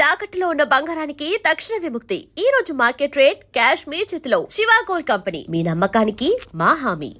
తాకట్టులో ఉన్న బంగారానికి తక్షణ విముక్తి. ఈ రోజు మార్కెట్ రేట్ క్యాష్ మీ చేతిలో. శివ గోల్డ్ కంపెనీ, మీ నమ్మకానికి మా హామీ.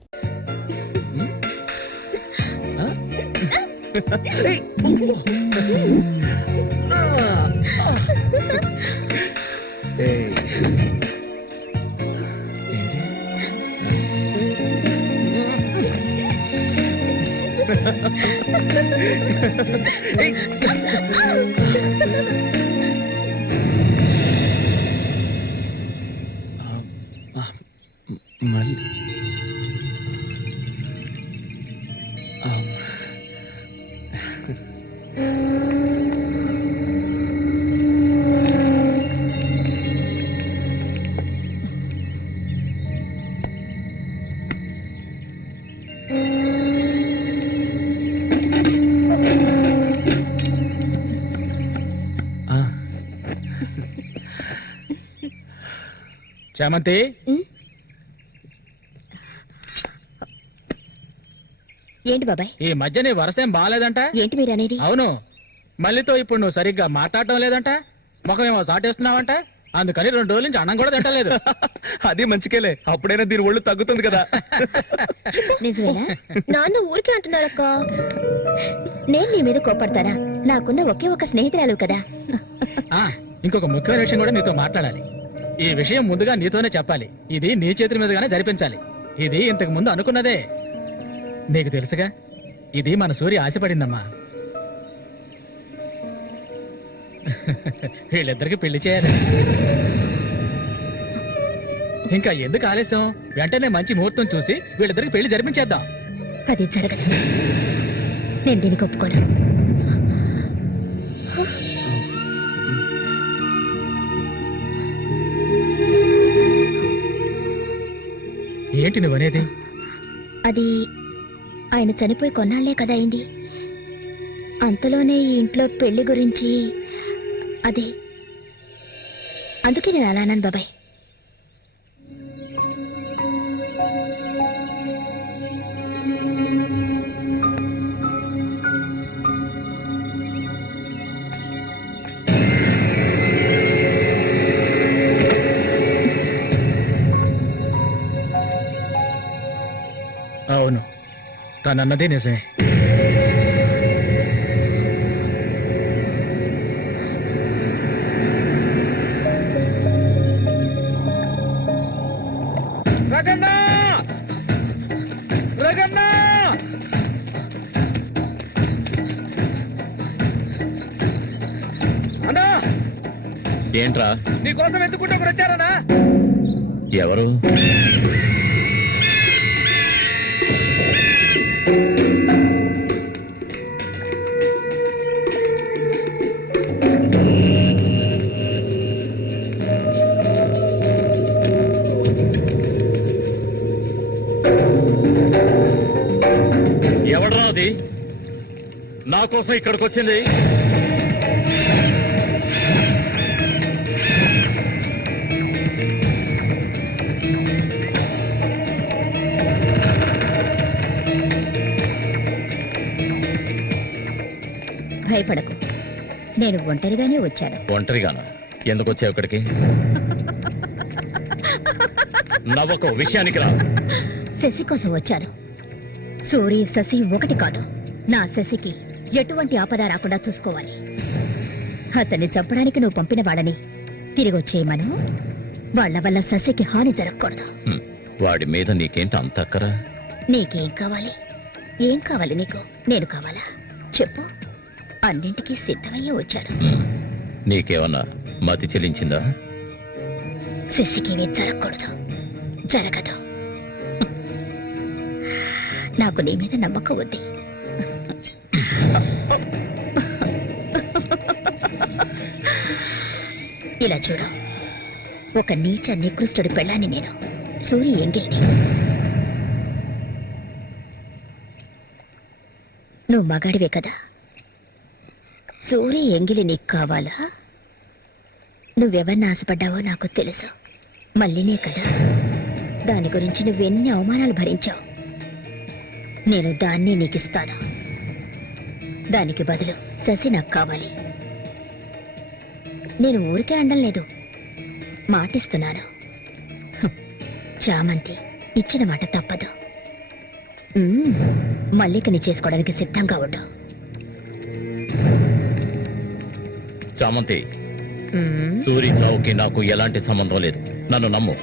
చామంతి, ఏంటి బాబాయ్? ఈ మధ్య నీ వరసేం బాగాలేదంట. ఏంటి మీరు అనేది? అవును, మళ్ళీతో ఇప్పుడు నువ్వు సరిగ్గా మాట్లాడటం లేదంట, ముఖమేమో సాటేస్తున్నావంట. అందుకని 2 రోజుల నుంచి అన్నం కూడా తింటలేదు. అది మంచికేలే, అప్పుడైనా దీని ఒళ్ళు తగ్గుతుంది కదా. నిజమేనా? నాన్న ఊరికే అంటున్నారక్క. నేను నీ మీద కోపడతానా? నాకున్న ఒకే ఒక స్నేహితురాలు కదా. ఇంకొక ముఖ్యమైన విషయం కూడా నీతో మాట్లాడాలి. ఈ విషయం ముందుగా నీతోనే చెప్పాలి. ఇది నీ చేతుల మీదుగానే జరిపించాలి. ఇది ఇంతకు ముందు అనుకున్నదే. నీకు తెలుసుగా, ఇది మన సూర్య ఆశపడిందమ్మా. వీళ్ళిద్దరికి పెళ్లి చేయాలి. ఇంకా ఎందుకు ఆలస్యం? వెంటనే మంచి ముహూర్తం చూసి వీళ్ళిద్దరికి పెళ్లి జరిపించేద్దాం. అది జరగదు. నేను దీనికి ఒప్పుకోను. ఏంటి నువ్వనేది? అది ఆయన చనిపోయి కొన్నాళ్లే కదా అయింది. అంతలోనే ఈ ఇంట్లో పెళ్లి గురించి అదే, అందుకే నేను అలా అన్నాను బాబాయ్. అవును, తనన్నదే నిజమే. రగన్నా! రగన్నా! అన్నా, ఏంట్రా? నీకోసం ఎందుకుంటే ఒకరు వచ్చారనా? ఎవరు? ఎవడ్రా అది నా కోసం ఇక్కడికి వచ్చింది? భయపడకు, నేను ఒంటరిగానే వచ్చాను. ఒంటరిగానా? ఎందుకు వచ్చావు ఇక్కడికి? నవ్వకు, విషయానికి రా. శశి కోసం వచ్చాను. సూరి, శశి ఒకటి కాదు. నా శశికి ఎటువంటి ఆపద రాకుండా చూసుకోవాలి. అతన్ని చంపడానికి నువ్వు పంపిన వాళ్ళని తిరిగి వచ్చేయమను. వాళ్ల వల్ల శశికి హాని జరగకూడదు. వాడి మీద నీకేంటి అంత అక్కరా? నీకేం కావాలి? ఏం కావాలి నీకు? నేను కావాలా? చెప్పు. అన్నింటికీ సిద్ధమయ్యే వచ్చాను. నీకేమన్నా మతి చెల్లించిందా? శశికేమీ జరగకూడదు. జరగదు. నాకు నీ మీద నమ్మకం ఉంది. ఇలా చూడు, ఒక నీచ నికృష్టుడి పెళ్ళాన్ని నేను, సూరి ఎంగిలిని. నువ్వు మగాడివే కదా. సూరి ఎంగిలి నీకు కావాలా? నువ్వెవరిని ఆశపడ్డావో నాకు తెలుసు. మళ్ళీనే కదా. దాని గురించి నువ్వెన్ని అవమానాలు భరించావు. నేను దాన్ని నీకిస్తాను. దానికి బదులు శశి నాకు కావాలి. నేను ఊరికే అండం లేదు, మాటిస్తున్నాను. హ్మ్. చామంతి ఇచ్చిన మాట తప్పదు. మల్లికని చేసుకోవడానికి సిద్ధంగా ఉండు. చామంతి, సూరి చావుకి నాకు ఎలాంటి సంబంధం లేదు. నన్ను నమ్ము.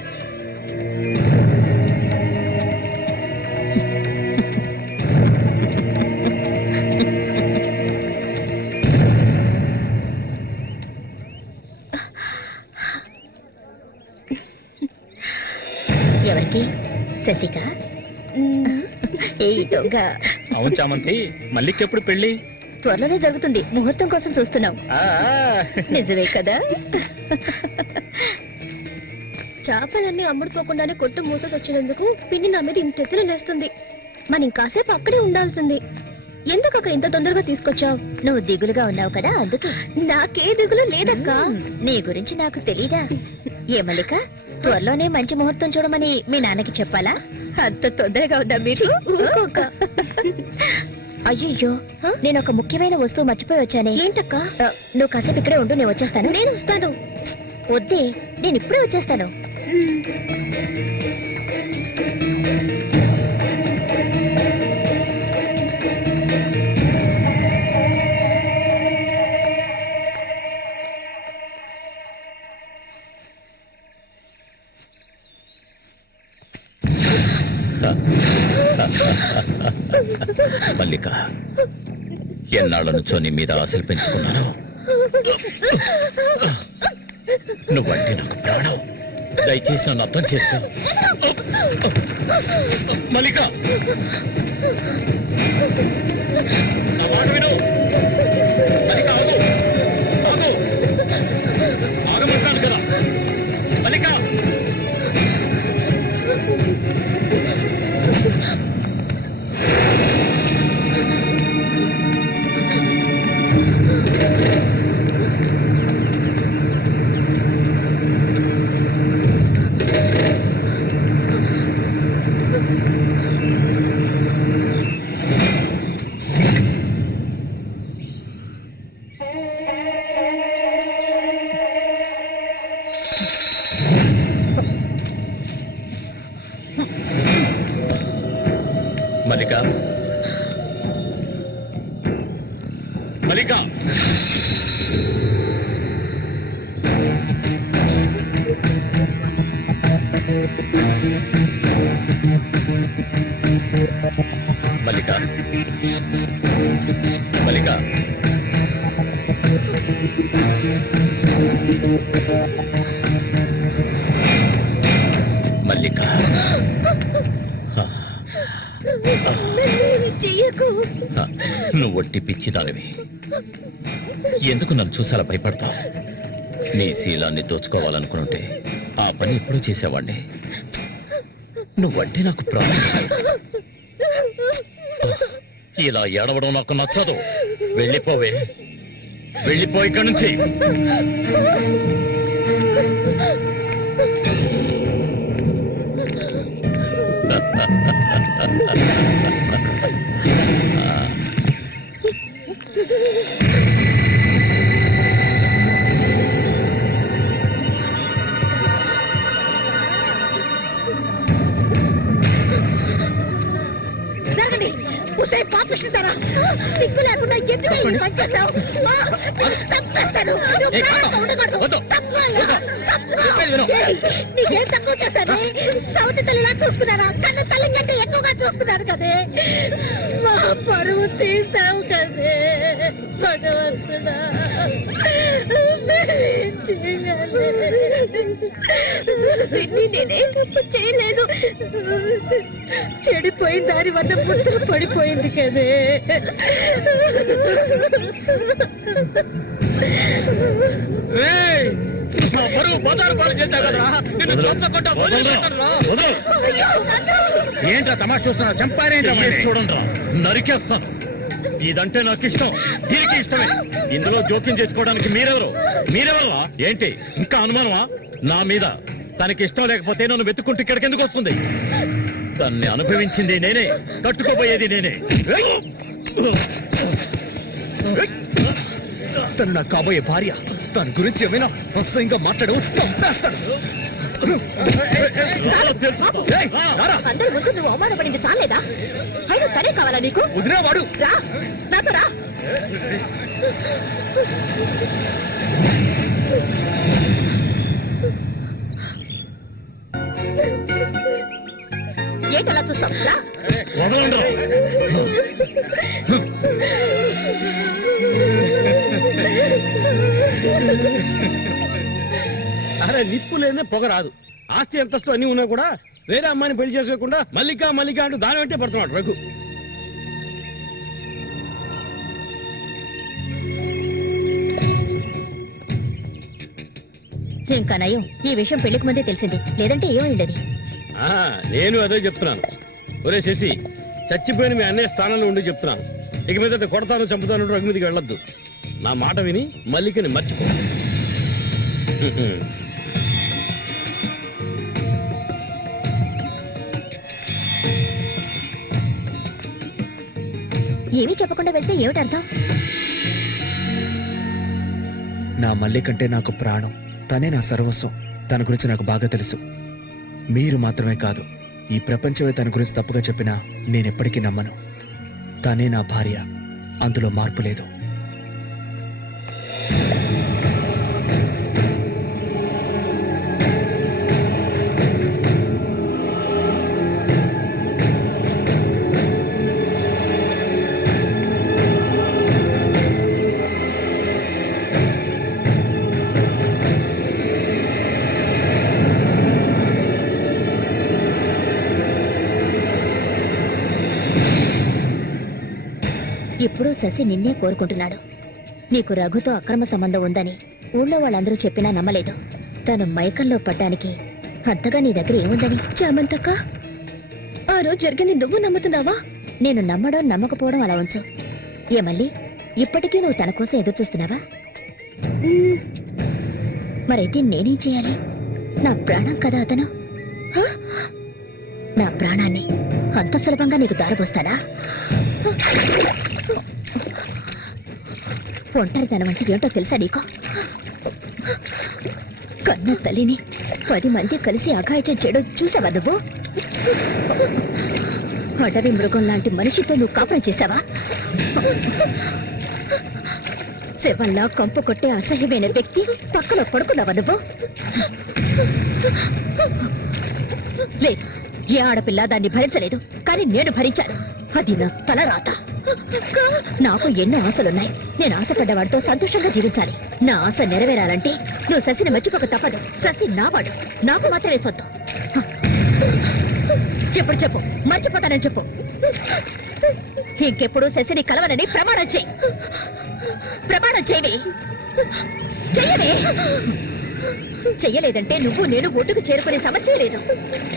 ఎవరికి? శశిక? ఏ దొంగ! అవును చామంతి, మళ్ళీకెప్పుడు పెళ్లి? త్వరలోనే జరుగుతుంది. ముహూర్తం కోసం చూస్తున్నాం. ఆ, నిజమే కదా? చేపలన్నీ అమ్ముడుపోకుండానే కొట్టు మూసేసి వచ్చినందుకు పిన్ని నా మీద ఇంత ఎత్తున లేస్తుంది. మనం ఇంకాసేపు అక్కడే ఉండాల్సింది. ఎందుకక్క ఇంత తొందరగా తీసుకొచ్చావు? నువ్వు దిగులుగా ఉన్నావు కదా, అందుకే. నాకే దిగులు లేదక్క. నీ గురించి నాకు తెలీదా? ఏ మల్లిక, త్వరలోనే మంచి ముహూర్తం చూడమని మీ నాన్నకి చెప్పాలా? అంత తొందరగా ఉందా మీరు? ఊరుకోక. అయ్యయ్యో, నేను ఒక ముఖ్యమైన వస్తువు మర్చిపోయి వచ్చానే. ఏంటక్క? నువ్వు కాసేపు ఇక్కడే ఉండు, నేను వచ్చేస్తాను. నేను వస్తాను. వద్దే, నేను ఇప్పుడే వచ్చేస్తాను. మల్లిక, ఎన్నాళ్ళ నుంచో నీ మీద ఆశలు పెంచుకున్నాను. నువ్వంటే నాకు ప్రాణం. దయచేసి నన్ను అర్థం చేసుకో. మల్లిక, నా మాట విను. మల్లిక, ఆగు, ఆగు, ఆగమంటాను కదా. మల్లిక, మల్లిక, మల్లిక, మల్లిక, మల్లిక, మల్లిక, చెయ్యకు. నువ్వు ఒట్టి పిచ్చిదానివి. ఎందుకు నన్ను చూసాలా భయపడతావు? నీ శీలాన్ని దోచుకోవాలనుకుంటే ఆ పని ఎప్పుడూ చేసేవాడిని. నువ్వంటే నాకు ప్రాణం. ఇలా ఏడవడం నాకు నచ్చదు. వెళ్ళిపోవే, వెళ్ళిపో ఇక్కడి నుంచి. జరగండి. ఉసే పాపిస్తారా? సిగ్గు లేకుండా ఎందుకు ఈ పని చేశావు? చంపేస్తాను. నువ్వు ప్రాణంగా ఉండకూడదు. తప్పుకోవాలా? తప్పుకో. ఏయ్, నీకేం తక్కువ చేశాను? సౌతి తల్లిలా చూసుకున్నారా? కన్ను తల్లి కంటే ఎక్కువగా చూసుకున్నారు కదే. మా పరువు తీసావు కదే భగవంతుడా. పిన్ని నేనే తప్పు చేయలేదు. చెడిపోయిన దాని వల్ల పుట్టుకు పడిపోయింది కదే. ఏయ్, నా పరువు బజారు పాలు చేశావు కదరా. నిన్ను చంపకుండా వదిలిపెట్టనురా. ఏంట్రా తమాషా చూస్తున్నావు? చంపారేంట్రా? చూడండిరా, నరికేస్తాను. ఇదంటే నాకు ఇష్టం, దీనికి ఇష్టమే. ఇందులో జోక్యం చేసుకోవడానికి మీరెవరా? ఏంటి ఇంకా అనుమానమా నా మీద? తనకి ఇష్టం లేకపోతే నన్ను వెతుక్కుంటూ ఇక్కడికి ఎందుకు వస్తుంది? దాన్ని అనుభవించింది నేనే, కట్టుకోబోయేది నేనే. తను నా కాబోయే భార్య. దాని గురించి ఏమైనా అసహ్యంగా మాట్లాడు చంపేస్తాడు. ఏయ్, రారా. అందరి ముందు నువ్వు అవమానపడింది చాలేదా? అయినా తనే కావాలా నీకు? వదిలే వాడు. రా, నాతో రా. ఏంటలా చూస్తావు? రా. వదలండి. అరే నిప్పు లేదే పొగ రాదు. ఆస్తి అంతస్తు అన్ని ఉన్నా కూడా వేరే అమ్మాయిని పెళ్లి చేసుకోకుండా మల్లిక మల్లిక అంటూ దాని వెంటే పడుతున్నాడు రఘు. ఇంకా నయం, ఈ విషయం పెళ్లికి ముందే తెలిసింది, లేదంటే ఏమైండది? ఆ, నేను అదే చెప్తున్నాను. ఒరే శశి, చచ్చిపోయిన మీ అన్నయ్య స్థానంలో ఉండి చెప్తున్నాను. ఇక మీద కొడతాను చంపుతాను రఘు మీదకి వెళ్ళొద్దు. నా మాట విని మల్లికని మర్చిపో. ఏమీ చెప్పకుండా వెళ్తే ఏమిటి అర్థం? నా మల్లి కంటే నాకు ప్రాణం, తనే నా సర్వస్వం. తన గురించి నాకు బాగా తెలుసు. మీరు మాత్రమే కాదు, ఈ ప్రపంచమే తన గురించి తప్పుగా చెప్పినా నేనెప్పటికీ నమ్మను. తనే నా భార్య, అందులో మార్పు లేదు. ఇప్పుడు శశి నిన్నే కోరుకుంటున్నాడు. నీకు రఘుతో అక్రమ సంబంధం ఉందని ఊళ్ళో వాళ్ళందరూ చెప్పినా నమ్మలేదు. తను మైకంలో పడ్డానికి అంతగా నీ దగ్గర ఏముందని? చామంతక్క, ఆ రోజు జరిగింది నువ్వు నమ్ముతున్నావా? నేను నమ్మడం నమ్మకపోవడం అలా ఉంచు. ఏ మళ్ళీ ఇప్పటికీ నువ్వు తన కోసం ఎదురు చూస్తున్నావా? మరైతే నేనేం చేయాలి? నా ప్రాణం కదా అతను. నా ప్రాణాన్ని అంత సులభంగా నీకు దారపోస్తానా? ఒంటరితనం అంటే ఏంటో తెలుసా నీకు? కన్న తల్లిని 10 మంది కలిసి అఘాయిత్యం చేయడం చూసావా నువ్వు? అడవి మృగం లాంటి మనిషితో నువ్వు కాపురం చేశావా? శవంలా కంపు కొట్టే అసహ్యమైన వ్యక్తి పక్కన పడుకున్నావా నువ్వు? లేదు, ఏ ఆడపిల్ల దాన్ని భరించలేదు, కానీ నేను భరించాను. అది నా తలరాత. నాకు ఎన్నో ఆశలున్నాయి. నేను ఆశపడ్డవాడితో సంతోషంగా జీవించాలి. నా ఆశ నెరవేరాలంటే నువ్వు శశిని మర్చిపోక తప్పదు. శశి నావాడు, నాకు మాత్రమే సొత్తు. ఎప్పుడు చెప్పు, మర్చిపోతానని చెప్పు. ఇంకెప్పుడు శశిని కలవనని ప్రమాణం చేయి. ప్రమాణం చేయవే. చెయ్యవే. చెయ్యలేదంటే నువ్వు నేను ఒడ్డుకు చేరుకునే సమస్య లేదు.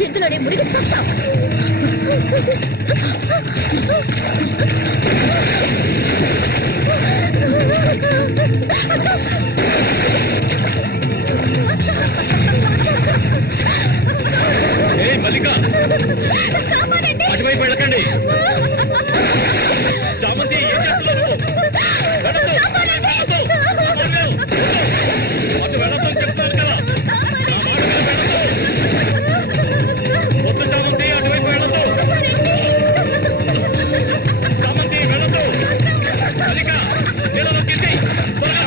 ఇందులోనే మునిగి చస్తావు. ఏయ్ మల్లిక, అటువైపు వెళ్ళకండి. చామంతి, ఏం చేస్తున్నారు? అటు వెళ్ళొద్దని చెప్తున్నాను కదా. నా మాట మీద వెళ్ళొద్దు. వద్దు చామంతి, అటువైపు వెళ్ళొద్దు. చామంతి వెళ్ళొద్దు. మల్లిక, నీళ్ళలో కింది త్వరగా.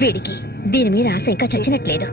వీడికి దీని మీద ఆశ ఇంకా చచ్చినట్లేదు.